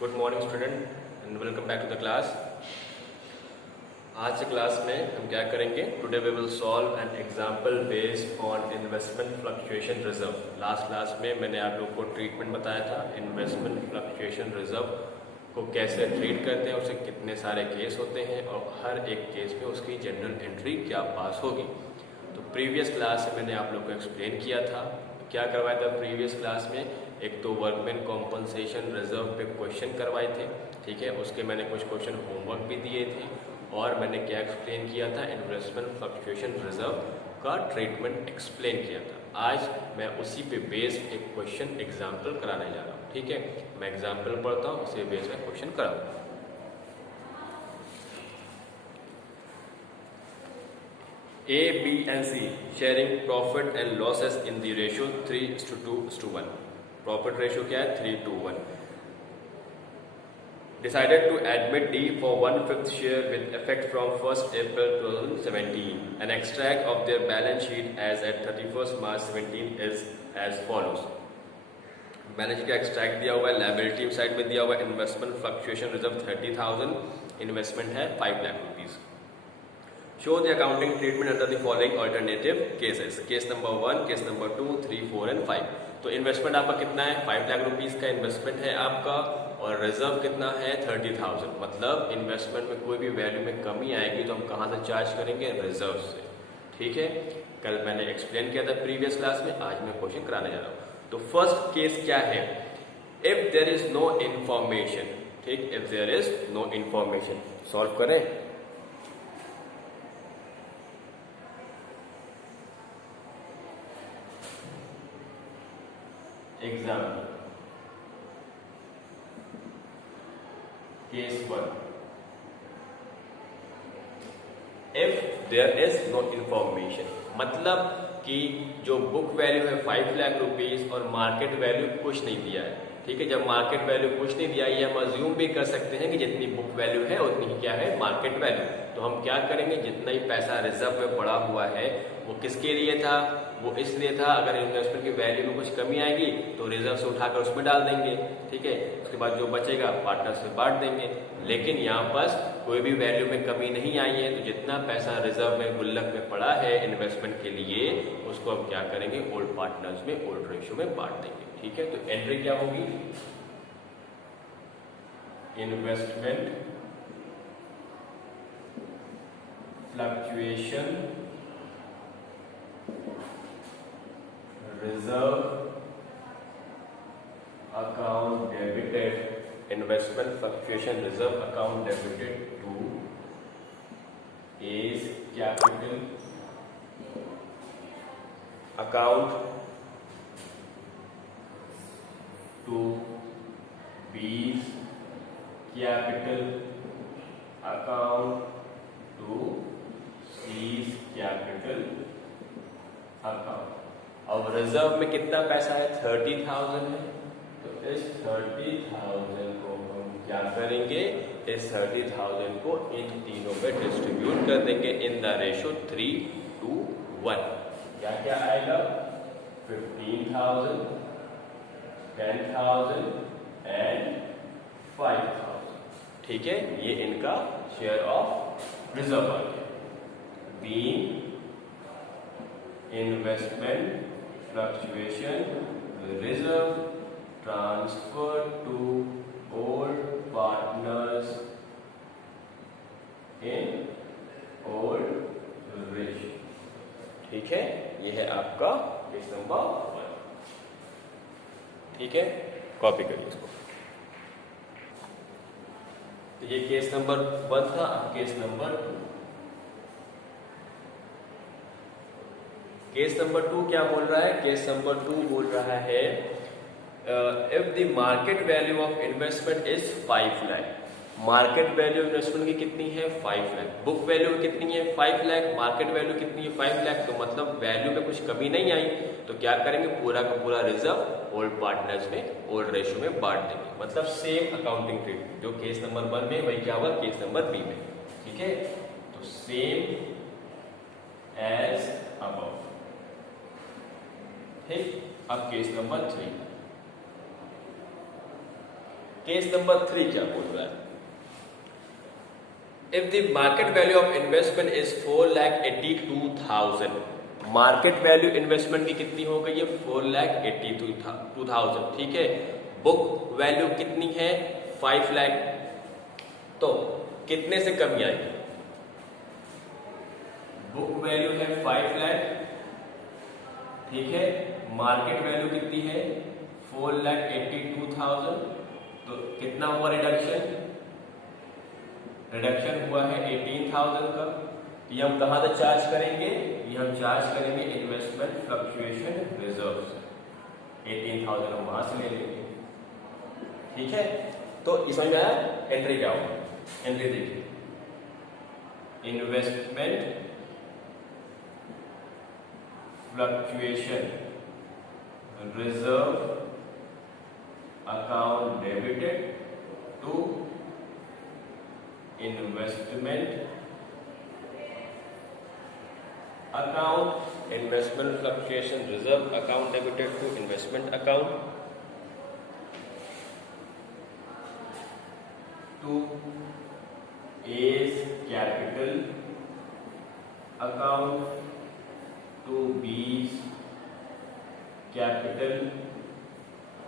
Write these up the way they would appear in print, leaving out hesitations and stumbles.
Good morning student and welcome back to the class. आज के class में हम क्या करेंगे? Today we will solve an example based on investment fluctuation reserve. Last class में मैंने आप लोग को ट्रीटमेंट बताया था, इन्वेस्टमेंट फ्लक्चुएशन रिजर्व को कैसे ट्रीट करते हैं, उससे कितने सारे केस होते हैं और हर एक केस में उसकी जनरल एंट्री क्या पास होगी। तो प्रीवियस क्लास में मैंने आप लोग को एक्सप्लेन किया था, क्या करवाया था प्रीवियस क्लास में। एक तो वर्कमैन कॉम्पनसेशन रिजर्व पे क्वेश्चन करवाए थे, ठीक है, उसके मैंने कुछ क्वेश्चन होमवर्क भी दिए थे और मैंने क्या एक्सप्लेन किया था, इन्वेस्टमेंट फ्लक्चुएशन रिजर्व का ट्रीटमेंट एक्सप्लेन किया था। आज मैं उसी पे बेस्ड एक क्वेश्चन एग्जाम्पल कराने जा रहा हूँ, ठीक है। मैं एग्जाम्पल पढ़ता हूँ, उसी बेस में क्वेश्चन कराऊंगा। A, B and C sharing profit and losses in the ratio 3:2:1. Profit ratio क्या है? 3:1. Decided to admit D for 1/5 share with effect from 1st April 2017. An extract of their balance sheet as at 31st March 17 is as follows. Balance sheet का extract दिया हुआ है, liability side में दिया हुआ है, इन्वेस्टमेंट फ्लक्चुएशन रिजर्व 30,000, इन्वेस्टमेंट है 5 lakh rupees. Show the accounting treatment under the following alternative cases. Case number 1, case number 2, 3, 4 and 5। तो इन्वेस्टमेंट आपका कितना है? 5 लाख रुपीस का इन्वेस्टमेंट है आपका और रिजर्व कितना है? 30,000। मतलब इन्वेस्टमेंट में कोई भी वैल्यू में कमी आएगी तो हम कहाँ से चार्ज करेंगे? रिजर्व से, ठीक है। कल मैंने एक्सप्लेन किया था प्रीवियस क्लास में, आज मैं क्वेश्चन कराने जा रहा हूँ। तो फर्स्ट केस क्या है? If there is no information, ठीक, if there is no information. Solve करें। Example. Case 1. If there is no information, मतलब कि जो बुक वैल्यू है 5 लाख रुपीस और मार्केट वैल्यू कुछ नहीं दिया है, ठीक है। जब मार्केट वैल्यू कुछ नहीं दिया, ये हम अज्यूम भी कर सकते हैं कि जितनी बुक वैल्यू है उतनी ही क्या है? Market value. तो हम क्या करेंगे? जितना ही पैसा रिजर्व में पड़ा हुआ है वो किसके लिए था? वो इसलिए था अगर इन्वेस्टमेंट की वैल्यू में कुछ कमी आएगी तो रिजर्व से उठाकर उसमें डाल देंगे, ठीक है। उसके बाद जो बचेगा पार्टनर से बांट देंगे। लेकिन यहाँ पर कोई भी वैल्यू में कमी नहीं आई है, तो जितना पैसा रिजर्व में गुल्लक में पड़ा है इन्वेस्टमेंट के लिए उसको हम क्या करेंगे? ओल्ड पार्टनर्स में ओल्ड रेशियो में बांट देंगे, ठीक है। तो एंट्री क्या होगी? Investment fluctuation reserve account debited, investment fluctuation reserve account debited to A's capital account to B's capital account to C's capital account. अब रिजर्व में कितना पैसा है? 30,000 है। तो इस 30,000 को हम क्या करेंगे? इस 30,000 को इन तीनों में डिस्ट्रीब्यूट कर देंगे इन द रेशियो 3:1। क्या क्या आएगा? 15,000, 10,000 एंड 5,000, ठीक है। ये इनका शेयर ऑफ रिजर्व आ गया। Being investment fluctuation reserve transfer to old partners in old ratio, ठीक है। यह है आपका केस नंबर 1, ठीक है। कॉपी करिए इसको। तो ये केस नंबर 1 था। अब केस नंबर 2। केस नंबर 2 क्या बोल रहा है? केस नंबर 2 बोल रहा है if the market value of investment is 5 lakh. Market value investment की कितनी है? 5 लाख। बुक वैल्यू कितनी है? 5 लाख। मार्केट वैल्यू कितनी है? 5 लाख। तो मतलब वैल्यू में कुछ कमी नहीं आई, तो क्या करेंगे? पूरा का पूरा रिजर्व ओल्ड पार्टनर्स में ओल्ड रेशियो में बांट देंगे। मतलब सेम अकाउंटिंग ट्रीटमेंट जो केस नंबर 1 में, वही क्या हुआ केस नंबर 2 में, ठीक है। तो सेम एज अबव, ठीक। अब केस नंबर 3, केस नंबर 3 क्या बोल रहा है? If the market value of investment is 4,82,000, market value investment की कितनी हो गई है? 4,82,000, ठीक है। बुक वैल्यू कितनी है? 5 लाख। तो कितने से कमी आएगी? बुक वैल्यू है 5 लाख, ठीक है। मार्केट वैल्यू कितनी है? 4,82,000। तो कितना हुआ रिडक्शन? रिडक्शन हुआ है 18,000 का। ये हम कहां से चार्ज करेंगे? ये हम चार्ज करेंगे इन्वेस्टमेंट फ्लक्चुएशन रिजर्व से। 18,000 हम वहां से ले लेंगे, ठीक है। तो इसमें क्या है? एंट्री क्या होगा? एंट्री देखिए, investment fluctuation reserve account debited to investment account, investment fluctuation reserve account debited to investment account to A's capital account to B's capital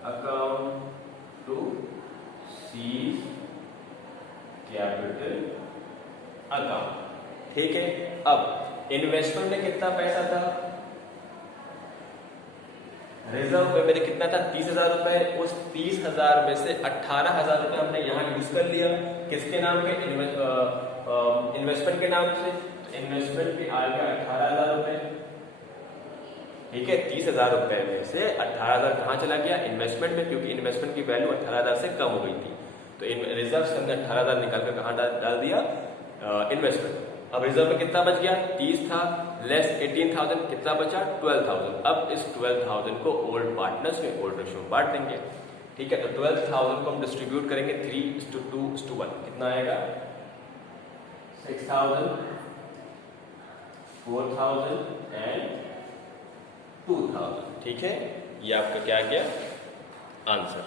account to C's capital account, ठीक है। अब इन्वेस्टमेंट में कितना पैसा था? रिजर्व में मेरे कितना था? 30,000 रुपए। उस 30,000 में से 18,000 रुपए हमने यहाँ यूज कर लिया। किसके नाम पे? इन्वेस्टमेंट के नाम से। इन्वेस्टमेंट पे आ गया 18,000 रुपए, ठीक है। 30,000 रुपए में से 18,000 कहाँ चला गया? इन्वेस्टमेंट में, क्योंकि इन्वेस्टमेंट की वैल्यू 18,000 से कम हो गई थी। तो रिजर्व से हमने 18,000 निकाल कर कहाँ डाल दिया? इन्वेस्टमेंट। अब रिजर्व में कितना बच गया? 30 था, लेस 18,000, कितना बचा? 12,000। अब इस 12,000 को ओल्ड पार्टनर्स में ओल्ड रेशियो में बांट देंगे, ठीक है। तो 12,000 को हम डिस्ट्रीब्यूट करेंगे 3:2:1। कितना आएगा? 6,000, 4,000 एंड 2,000, ठीक है। ये आपका क्या गया? आंसर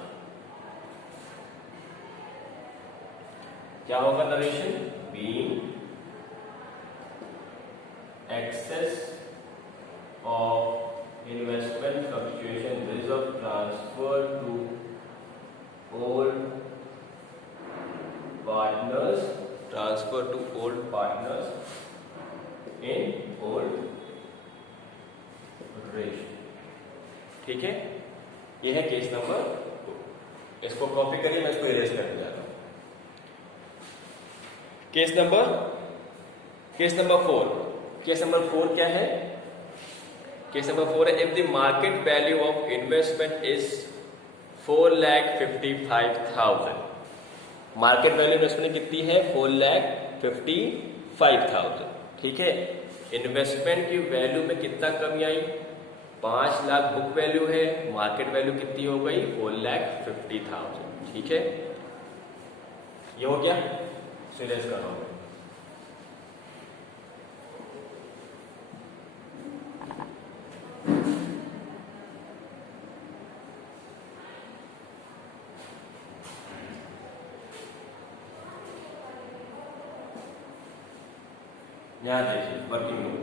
क्या होगा? Narration being excess of investment fluctuation reserve transferred to old partners in old ratio, ठीक है। ये है केस नंबर 2। इसको कॉपी करिए, मैं इसको इरेज करने जा रहा हूं। Case number 4। केस नंबर 4 क्या है? केस नंबर 4 है, if the market value of investment is 4,55,000। Market value investment कितनी है? 4,55,000, ठीक है। इन्वेस्टमेंट की वैल्यू में कितना कमी आई? 5 लाख बुक वैल्यू है, मार्केट वैल्यू कितनी हो गई? 4,50,000, ठीक है। ये हो गया। सीरियस कर रहा हूं। यहां देखिए working note,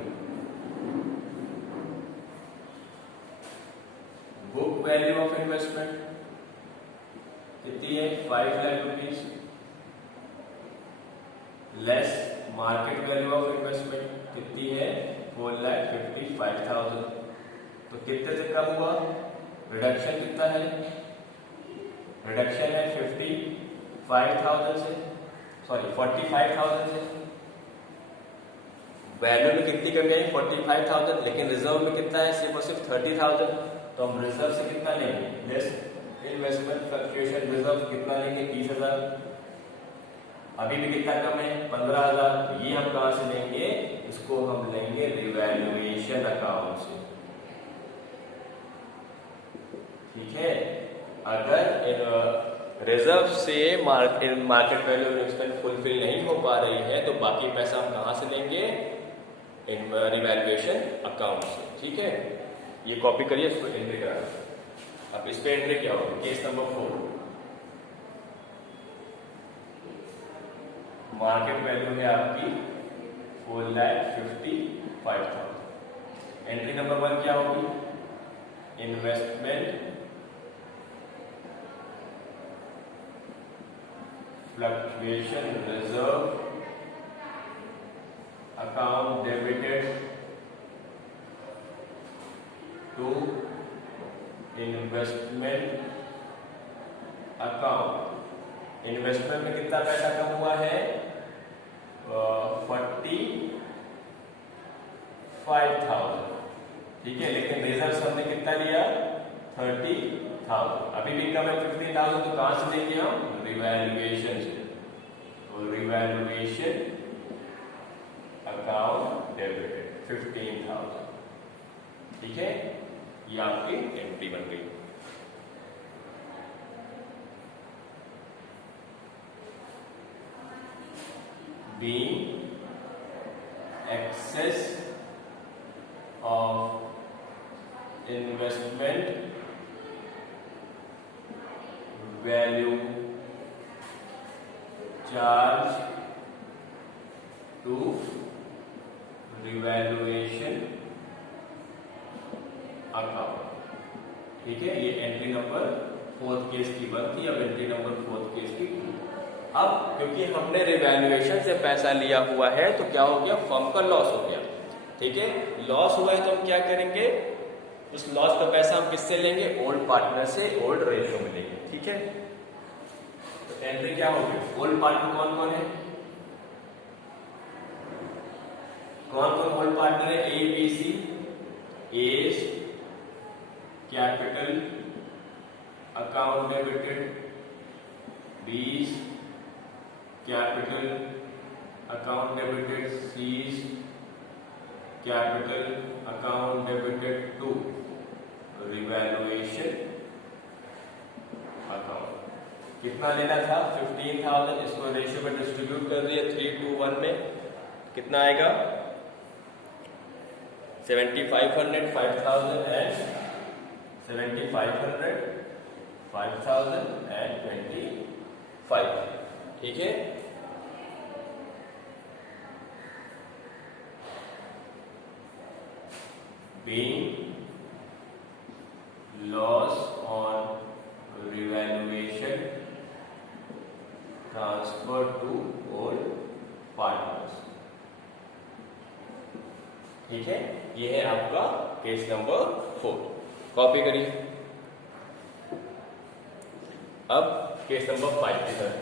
book value of investment कितनी है? 5 lakh rupees, less market value of investment कितनी है? 4,55,000। तो कितने से कम हुआ? रिडक्शन कितना है? रिडक्शन है 45,000 से, सॉरी 45,000 से। वैल्यू में कितनी कमी आई? 45,000, लेकिन रिजर्व में कितना है? सिर्फ और सिर्फ 30,000। तो हम रिजर्व से कितना लेंगे? लेस इन्वेस्टमेंट फ्लक्चुएशन रिजर्व कितना लेंगे? 30,000। अभी भी कितना कम है? 15,000। ये हम कहां से लेंगे? इसको हम लेंगे रिवैल्यूएशन अकाउंट से, ठीक है। अगर रिजर्व से मार्केट वैल्यू इन्वेस्टमेंट फुलफिल नहीं हो पा रही है तो बाकी पैसा हम कहां से लेंगे? रिवैल्यूएशन अकाउंट से, ठीक है। ये कॉपी करिए, इसको एंट्री करा। अब इस पे एंट्री क्या होगी? Case number 4। मार्केट वैल्यू है आपकी 4,55,000। एंट्री नंबर 1 क्या होगी? Investment fluctuation reserve account debited to investment account. Investment में कितना पैसा कम हुआ है? 45,000, ठीक है। लेकिन रिजर्व हमने कितना लिया? 30,000। अभी भी कम है 15,000, तो कहां से लेंगे हम? रिवैल्यूएशन से। तो रिवैल्यूएशन अकाउंट डेबिटेड 15,000, ठीक है। ये आपकी एंट्री बन गई। Being excess of investment value charge to revaluation account, ठीक है। ये एंट्री नंबर 4 केस की बनती। अब एंट्री नंबर 4 केस की। अब क्योंकि हमने रिवैल्यूएशन से पैसा लिया हुआ है तो क्या हो गया? फर्म का लॉस हो गया, ठीक है। लॉस हुआ है तो हम क्या करेंगे? उस लॉस का पैसा हम किससे लेंगे? ओल्ड पार्टनर से, ओल्ड रेशियो में लेंगे, ठीक है। तो एंट्री क्या होगी? ओल्ड पार्टनर कौन कौन है? कौन कौन ओल्ड पार्टनर है? A B C. A's capital account debited, B's capital account debited, C's capital account debited to revaluation account. कितना लेना था? 15,000। इसको रेशियो में डिस्ट्रीब्यूट कर दिया 3:1 में। कितना आएगा? 7,500, 5,000 एंड 7,500, 5,000 एंड 25, ठीक है। Being loss on revaluation transferred to old partners, ठीक है। ये है आपका केस नंबर 4। कॉपी करिए। अब केस नंबर 5 की तरफ।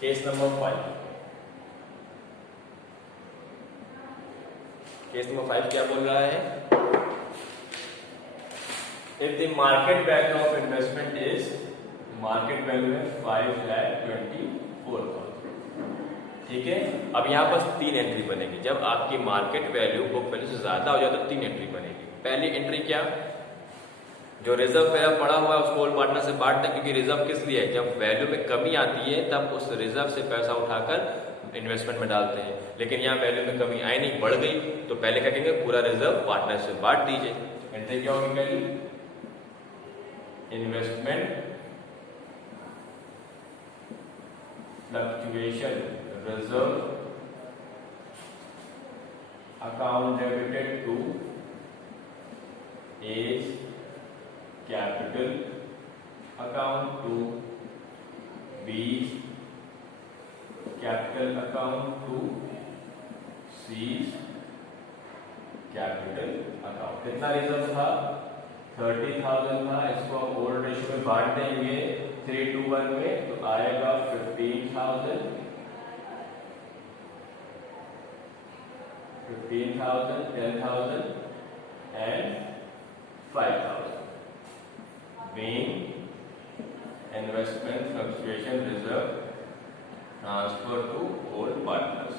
Case number 5। केस नंबर 5 क्या बोल रहा है? If the market value of investment is, market value है 5,24,000, ठीक है। अब यहां पर 3 एंट्री बनेगी। जब आपकी मार्केट वैल्यू बुक वैल्यू से ज्यादा हो जाए तो 3 एंट्री बनेगी। पहली एंट्री क्या? जो रिजर्व मेरा पड़ा हुआ है उसको ओल्ड पार्टनर से बांटते हैं, क्योंकि रिजर्व किस लिए है? जब वैल्यू में कमी आती है तब उस रिजर्व से पैसा उठाकर इन्वेस्टमेंट में डालते हैं। लेकिन यहाँ वैल्यू में कमी आई नहीं, बढ़ गई, तो पहले क्या कहेंगे? पूरा रिजर्व पार्टनर से बांट दीजिए। एंट्री क्या होगी पहली? Investment fluctuation reserve account debited to A's capital account to B's capital account to C's capital account. कितना रिजर्व था? 30,000 था। इसको हम ओल्ड रेशियो में बांट देंगे 3:1 में, तो आएगा 15,000, 10,000 and 5,000। Being investment fluctuation reserve transfer to old partners।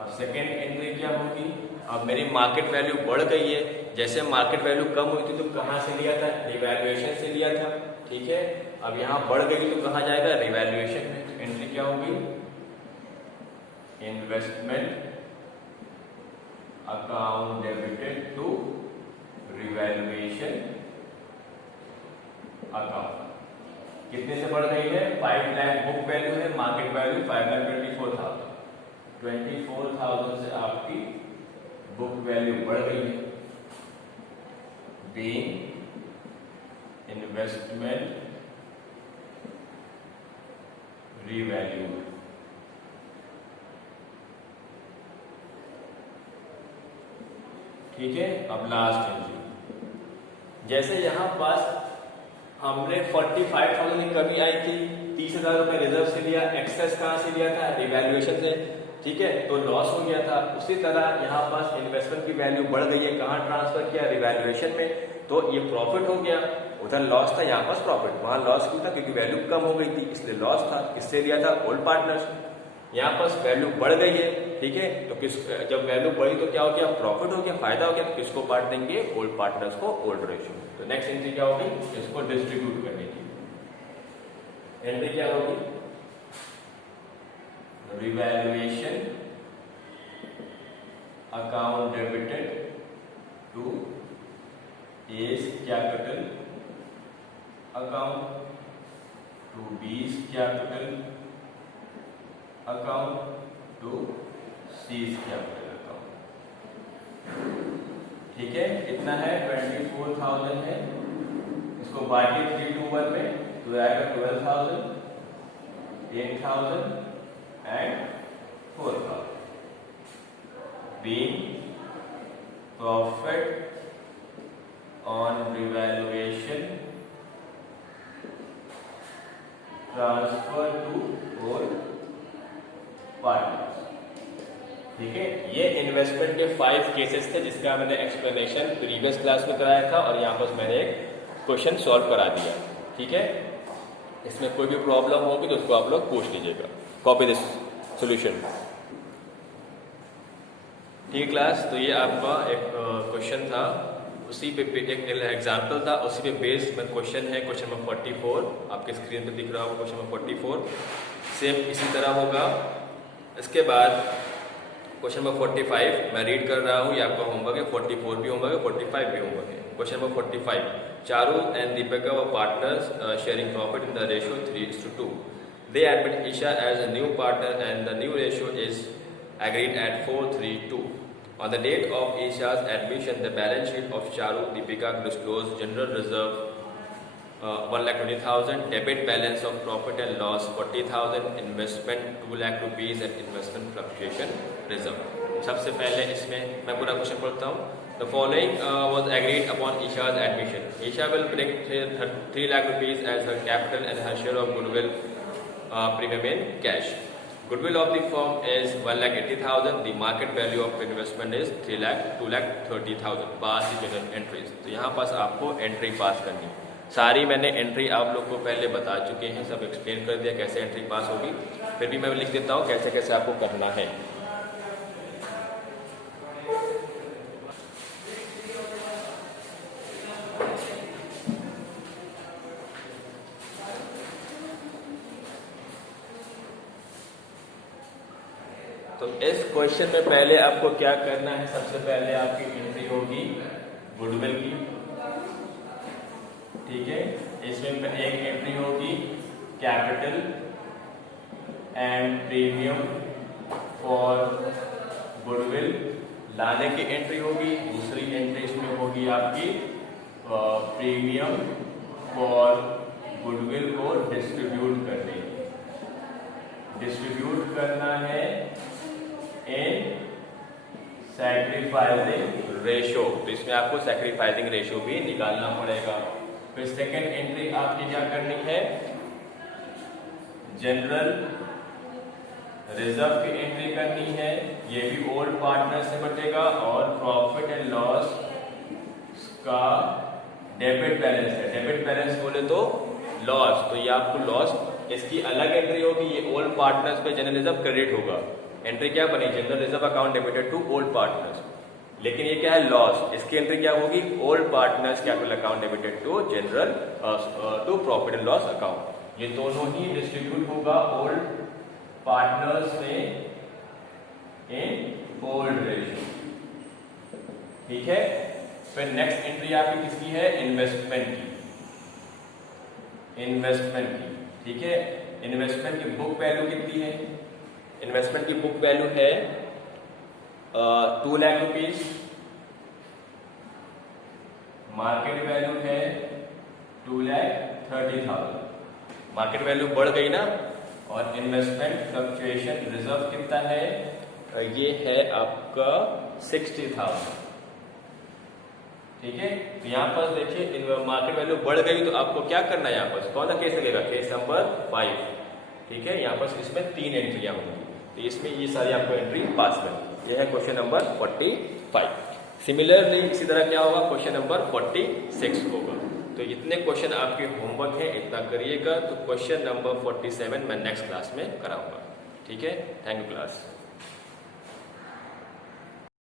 अब सेकेंड एंट्री क्या होगी? अब मेरी मार्केट वैल्यू बढ़ गई है, जैसे मार्केट वैल्यू कम हुई थी तो कहाँ से लिया था, रिवैल्यूएशन से लिया था, ठीक है। अब यहाँ बढ़ गई तो कहाँ जाएगा, रिवैल्यूएशन में। तो एंट्री क्या होगी, investment account debited to revaluation account. कितने से बढ़ गई है, 5 लाख बुक वैल्यू है, मार्केट वैल्यू 5,24,000, 24,000 से आपकी बुक वैल्यू बढ़ गई है। Being investment revalue. ठीक है। अब लास्ट एंट्री, जैसे यहां पास हमने 45,000 की कमी आई थी, 30,000 रुपए रिजर्व से लिया, एक्सेस कहां से लिया था, रिवैल्यूएशन से, ठीक है, तो लॉस हो गया था। उसी तरह यहाँ पास इन्वेस्टमेंट की वैल्यू बढ़ गई है, कहाँ ट्रांसफर किया, रिवैल्यूएशन में, तो ये प्रॉफिट हो गया। उधर लॉस था, यहाँ पास प्रॉफिट। वहां लॉस क्यों था, क्योंकि वैल्यू कम हो गई थी इसलिए लॉस था। किससे लिया था, ओल्ड पार्टनर्स। यहाँ पास वैल्यू बढ़ गई है, ठीक है, तो किस, जब वैल्यू बढ़ी तो क्या हो गया, प्रॉफिट हो गया, फायदा हो गया। तो किसको बांट देंगे, ओल्ड पार्टनर्स को ओल्ड रेशियो। तो नेक्स्ट एंट्री क्या होगी, इसको डिस्ट्रीब्यूट करने की एंट्री क्या होगी, revaluation account debited to A's capital account to B's capital account to C's capital account. ठीक है, कितना है, 24,000 है, इसको बांटिए 3 to 1 में, तो आएगा 12,000, 8,000 and 4,000। Being profit on revaluation transfer to old partners। ठीक है, ये इन्वेस्टमेंट के 5 केसेस थे जिसका मैंने एक्सप्लेनेशन प्रीवियस क्लास में कराया था और यहाँ पर मैंने एक क्वेश्चन सॉल्व करा दिया। ठीक है, इसमें कोई भी प्रॉब्लम होगी तो उसको आप लोग पूछ लीजिएगा। Copy this solution. ठीक क्लास, तो ये आपका एक क्वेश्चन था, उसी पे एक एग्जाम्पल था, उसी पे बेस्ड में क्वेश्चन है। क्वेश्चन नंबर 44 आपके स्क्रीन पे दिख रहा होगा, क्वेश्चन नंबर 44 सेम इसी तरह होगा। इसके बाद क्वेश्चन नंबर 45 मैं रीड कर रहा हूँ, ये आपका होमवर्क है, 44 भी होमवर्क है, 45 भी होमवर्क है। Question number 45, Charu and Deepika were partners sharing profit in the ratio 3:2। They admit Isha as a new partner and the new ratio is agreed at 4:3:2. On the date of Isha's admission, the balance sheet of Charu Deepika disclosed general reserve 1,20,000, debit balance of profit and loss 40,000, investment 2 lakh rupees and investment fluctuation reserve। सबसे पहले इसमें मैं पूरा question पढ़ता हूँ। The following was agreed upon Isha's admission. Isha will bring 3 lakh rupees as her capital and her share of goodwill premium in cash. Goodwill of the firm is 1,80,000. The market value of investment is 2,30,000. Pass the general entries। तो यहाँ पास आपको entry पास करनी है। सारी मैंने entry आप लोग को पहले बता चुके हैं, सब एक्सप्लेन कर दिया कैसे एंट्री पास होगी। फिर भी मैं लिख देता हूँ कैसे कैसे आपको करना है। तो इस क्वेश्चन में पहले आपको क्या करना है, सबसे पहले आपकी एंट्री होगी गुडविल की। ठीक है, इसमें एक एंट्री होगी capital and premium for goodwill लाने की एंट्री होगी। दूसरी एंट्री इसमें होगी आपकी प्रीमियम फॉर गुडविल को डिस्ट्रीब्यूट करने की। डिस्ट्रीब्यूट करना है इन सैक्रिफाइसिंग रेशियो, तो इसमें आपको सैक्रिफाइसिंग रेशियो भी निकालना पड़ेगा। फिर सेकेंड एंट्री आपकी क्या करनी है, जनरल रिजर्व की एंट्री करनी है, ये भी ओल्ड पार्टनर से बटेगा। और प्रॉफिट एंड लॉस का डेबिट बैलेंस है, डेबिट बैलेंस बोले तो लॉस, तो ये आपको लॉस, इसकी अलग एंट्री होगी, ये ओल्ड पार्टनर्स पे जनरल रिजर्व क्रेडिट होगा। एंट्री क्या बनी, general reserve account debited to old partners. लेकिन ये क्या है लॉस, इसकी एंट्री क्या होगी, old partners capital account debited to general to profit and loss account. ये दोनों ही डिस्ट्रीब्यूट होगा ओल्ड पार्टनर्स में इन ओल्ड रेशियो, ठीक है। फिर नेक्स्ट एंट्री आपकी किसकी है, इन्वेस्टमेंट की, इन्वेस्टमेंट की, ठीक है। इन्वेस्टमेंट की बुक वैल्यू कितनी है, इन्वेस्टमेंट की बुक वैल्यू है 2 लाख रुपीज, मार्केट वैल्यू है 2,30,000। मार्केट वैल्यू बढ़ गई ना, और इन्वेस्टमेंट फ्लक्चुएशन रिजर्व कितना है, ये है आपका 60,000, ठीक है। तो यहाँ पर देखिए मार्केट वैल्यू बढ़ गई तो आपको क्या करना है, यहाँ पर कौन सा केस लगेगा, केस नंबर 5, ठीक है। यहाँ पर इसमें 3 एंट्रियां होंगी, तो इसमें ये सारी आपको एंट्री पास करनी। यह है क्वेश्चन नंबर 45। सिमिलरली इसी तरह क्या होगा, क्वेश्चन नंबर 46 होगा। तो इतने क्वेश्चन आपके होमवर्क है, इतना करिएगा। तो क्वेश्चन नंबर 47 मैं नेक्स्ट क्लास में कराऊंगा, ठीक है। Thank you class.